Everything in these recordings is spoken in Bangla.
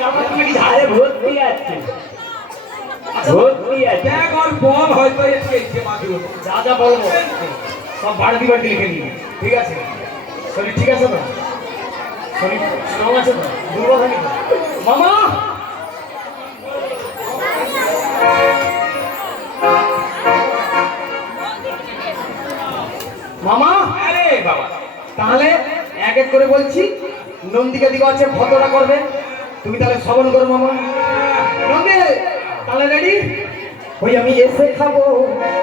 আরে ভর্তি আছে ভর্তি আছে এখন বল হয়তো এসে মাদুর যা যা বলবো সব বাড়তি বাড়তি লিখে নিবি ঠিক আছে শরীর ঠিক আছে তো শরীর স্ট্রং আছে তো দুর্বল হয়নি তো? মামা মামা আরে বাবা তাহলে এক এক করে বলছি নন্দিকা দিকে আছে ভদ্রটা করবে তুমি তাহলে শ্রবণ করো মামা নন্দে তাহলে রেডি ওই আমি এসে খাবো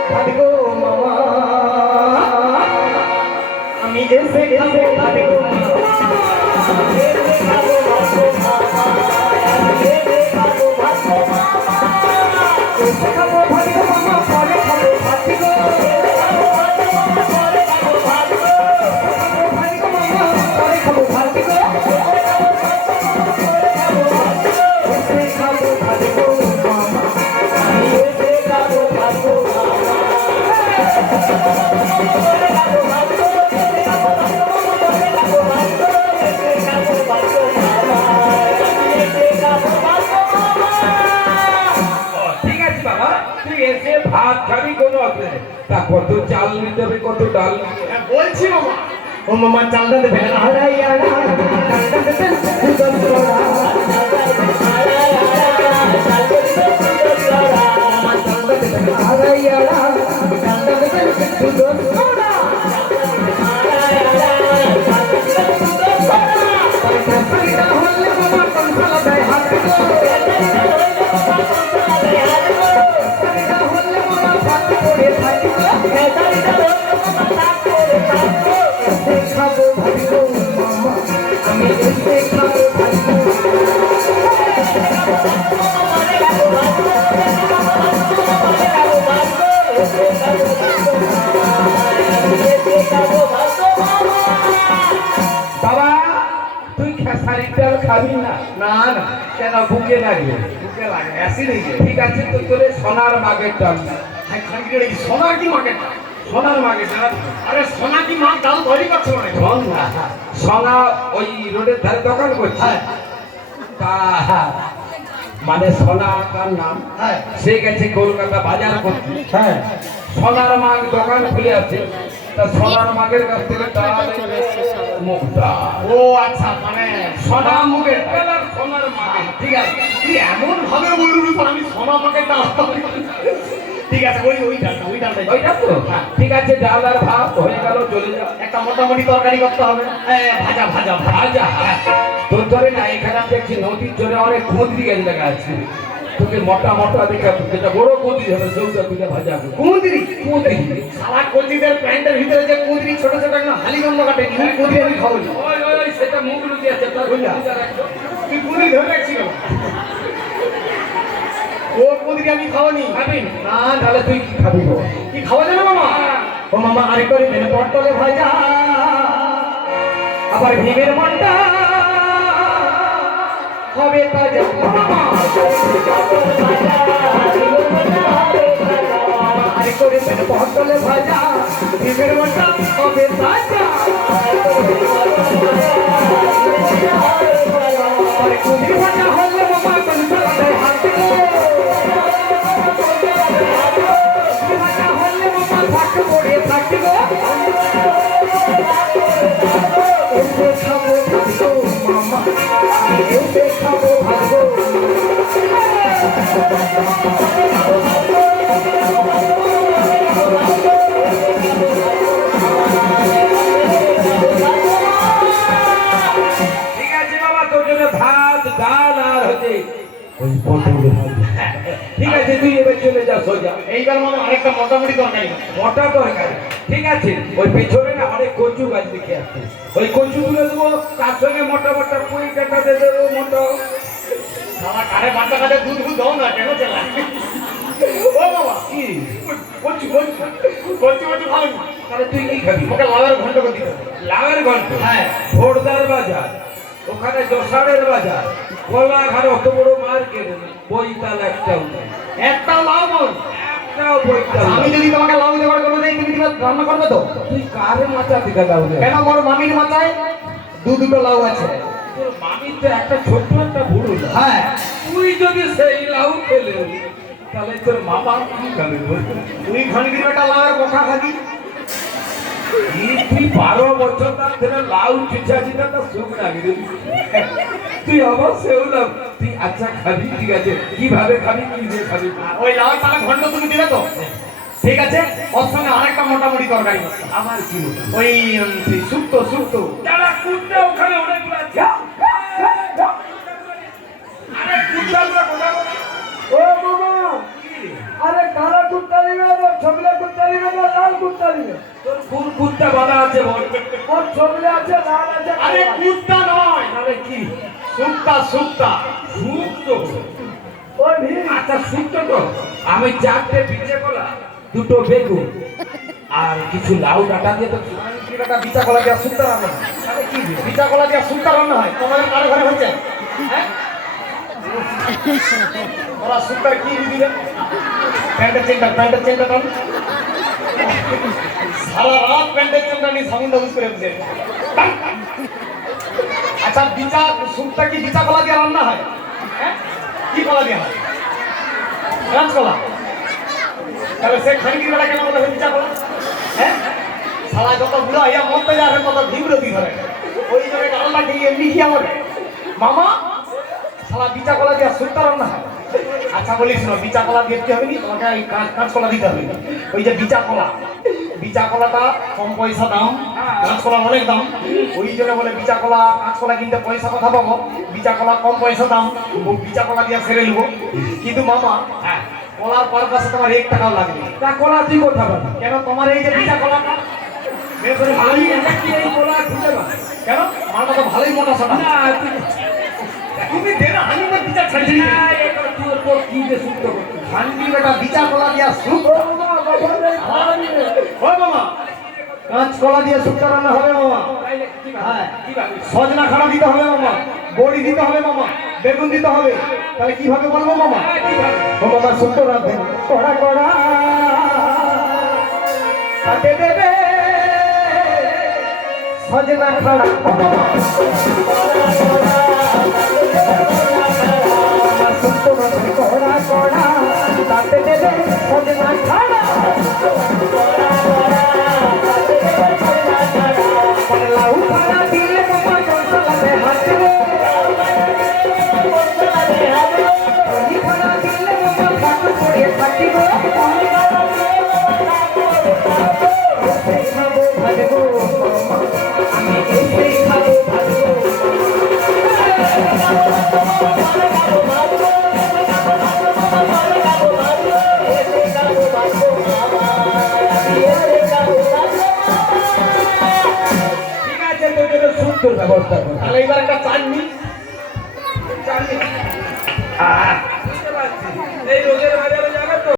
ভাত গো মামা আমি এসে খাবো ভাত গো মামা এসে খাবো ভাত গো মামা এসে খাবো ভাত গো মামা এসে খাবো ভাত গো মামা পরে খাবো ভাত গো ঠিক আছে বাবা তুই এসে ভাত খাবি কোনো অসুবিধা নেই তা কত চাল নিতে হবে কত ডাল বলছি মামা ও মামা চালটা দেবে বাবা তুই খেসারির ডাল খাবি না না না কেন বুকে লাগবে বুকে লাগে অ্যাসিড হয়ে যায় ঠিক আছে তো তোরে সোনার মাগের ডাল সোনা কি মার্কেট সোনার মাগের ডাল আরে সোনা কি মাল ডাল তৈরি করছে মানে শোন না সোনা ওই রোডের ধারে দোকান করছে তা মানে সোনা তার নাম হ্যাঁ সে গেছে কলকাতা বাজার করতে হ্যাঁ সোনার মাগ দোকান খুলে আছে তা সোনার মাগের কাছ থেকে ডাল মুখটা ও আচ্ছা মানে সোনা মুখের ডাল আর সোনার মাগের ঠিক আছে তুই এমন ভাবে বলবি তো আমি সোনা মার্কেট ডাল ঠিক আছে ওই ডালটা ওইটা তো ঠিক আছে ডাল আর ভাত হয়ে গেল চলে যা একটা মোটামুটি তরকারি করতে হবে ভাজা ভাজা ভাজা তোর ধরে না এখানে আমি দেখছি নদীর জন্য অনেক কুঁদরি গাছ লাগা আছে তোকে মোটা মোটা দেখে যেটা বড় কুঁদরি হবে সৌটা তুলে ভাজা কুঁদরি কুঁদরি সারা কলজিদের প্যান্টের ভিতরে যে কুঁদরি ছোট ছোট একটা হালিগন্ধ কাটে এই কুঁদরি আমি খাবো না। ওই ওই ওই সেটা মুখ লুচি আছে তার বুঝলা? তুই কুঁদরি ধরে রাখছিল ও কুঁদরি আমি খাওয়ানি খাবি না তাহলে তুই কি খাবি গো? কি খাওয়া যাবে মামা ও মামা আরে করে দেন পটলে ভাজা আবার ভীমের মন্ডা হবে তাজা মামা আরে করে দেন পটলে ভাজা ভীমের মন্ডা হবে তাজা আরে কুঁদরি ভাজা হলে মামা কনসলা দেয় হাত ঠিক আছে বাবা তোর জন্য ভাত ডাল আর হচ্ছে ওই পটল ঠিক আছে তুই এবার চলে যা সোজা এইবার মানে আরেকটা মোটামুটি তরকারি মোটা তরকারি ঠিক আছে ওই পেছনে না অনেক কচু গাছ দেখে আসছে ওই কচু তুলে দেবো তার সঙ্গে মোটা মোটা পুঁই কাটা দিয়ে দেবো মোটা সারা কারে বাচ্চা কাছে দুধ দুধ দাও না কেন চালা ও বাবা কি কচু কচু কচু কচু ভালো না তাহলে তুই কি খাবি ওকে লাউয়ের ঘন্ট করে দিতে হবে লাউয়ের ঘন্ট হ্যাঁ ভোরদার বাজার ওখানে দোসারের বাজার কোলাঘাট অত বড় মার্কেট বইতাল একটা লাউ বল একটাও বইতাল আমি যদি তোমাকে লাউ জোগাড় করে দেই তুমি দিবা রান্না করবে তো তুই কারে মাথা দিকে দাও রে কেন বড় মামির মাথায় দুটো লাউ আছে তোর মামি তো একটা ছোট্ট একটা বুড়ো না। হ্যাঁ তুই যদি সেই লাউ খেলে তাহলে তোর মামা কি খাবে বল? তুই খনগির বেটা লাউয়ের কথা খাবি। তুই 12 বছর ধরে লাউ চিচাচিটা তো সুখ লাগে রে। তুই আবার সেও লাউ তুই আচ্ছা খাবি, ঠিক আছে, কিভাবে খাবি, কি দিয়ে খাবি? ওই লাউয়ের টাকা ঘন্ট তুমি দিবে তো? ঠিক আছে, ওর সঙ্গে আরেকটা মোটামুটি তরকারি করতে। আমার কি ওই শুক্তো শুক্তো। যারা কুত্তা ওখানে অনেকগুলো আছে। আরে কুত্তাগুলো কোথা বলে? ও মামা, আরে কালা কুত্তা নিবে না ছবিলে কুত্তা নিবে না লাল কুত্তা নিবে? তোর কোন কুত্তা বাঁধা আছে বল? ওর ছবিলে আছে লাল আছে আরে কালা আছে। কুত্তা নয়, আরে কি শুক্তা শুক্তা। সুক্ত? ওই ভিড় আচ্ছা সুক্ত তো আমি 4টে পিঠে কলা, 2টো বেগুন আর কিছু লাউ ডাটা দিয়ে তো খনগির বেটা বিচা কলা দিয়া শুক্তা রান্না হয়। আরে কি দিয়ে? বিচা কলা দিয়া শুক্তা রান্না হয়। তোমাদের কারো ঘরে হচ্ছে? হ্যাঁ? ওরা শুক্তার কি দিবে? প্যান্টের চেনটা টান। সারা রাত প্যান্টের চেনটা নিয়ে সামুন্ডা বুঝ করে বসে। টান। আচ্ছা বিচা শুক্তা কি বিচা কলা দিয়ে রান্না হয়? হ্যাঁ? কি কলা দিয়ে হয়? কাঁচ কলা। তাহলে সে খনগির বেটা কেন বলে বিচা কলা? হ্যাঁ? শালা যত বুড়া হইয়া মরতে যাবে তত বিব্রতি ধরে। ওই জন্য আল্লাহ খেয়ে এমনি কি আমার মামা শালা বিচা কলা দিয়ে শুক্তা রান্না হয়। আচ্ছা বলিস না, বিচা কলা দেখতে হবে নি, তোমাকে এই কাঁচকলা দিতে হবে। ওই যে বিচা কলাটা কম পয়সা দাম, কাঁচকলা অনেক দাম। ওই জন্য বলে বিচা কলা কাঁচকলা কিনতে পয়সা কথা পাবো, বিচা কলা কম পয়সা দাম, ও বিচা কলা দিয়ে সেরে নেবো। কিন্তু মামা হ্যাঁ, কলার পর পাশে তোমার 1 টাকাও লাগবে না। তা কলা তুই কোথা পাবি? কেন তোমার এই যে বিচা কলাটা বের করে আমি ভালোই এটা কি এই কলা খুঁজে পাই? কেন মালটা তো ভালোই মোটা সোটা। না তুমি দে না, আমি তো বিচা ছাড়ছি না, এটা তোর কি যে সুক্ত করতে? খানগির বেটা বিচা কলা দিয়া শুক। ও মামা বাবা রে খাওয়া নিবে। ও মামা কাঁচকলা দিয়ে শুক্তা রান্না হবে মামা। তাইলে কিভাবে? হ্যাঁ। কিভাবে? সজনা খাড়া দিতে হবে মামা, বড়ি দিতে হবে মামা, বেগুন দিতে হবে। তাহলে কিভাবে বলবো মামা? হ্যাঁ, কিভাবে? ও মামা শুক্তো রাঁধবেন কড়া কড়া তাতে দেবে সজনা খাড়া। ও মামা শুক্তো রাঁধবেন কড়া কড়া তাতে দেবে সজনা খাড়া। লাউ খাড়া দিলে মামা জলসালাতে হাসবে, বড়ি খাড়া দিলে মামা পাটু পড়ে থাকিব। এসে খাবো ভাজবো আমি, এসে খাবো ভাজবো। ঠিক আছে, তোর জন্য সুক্তর ব্যবস্থা কর। তাহলে এবার একটা চাটনি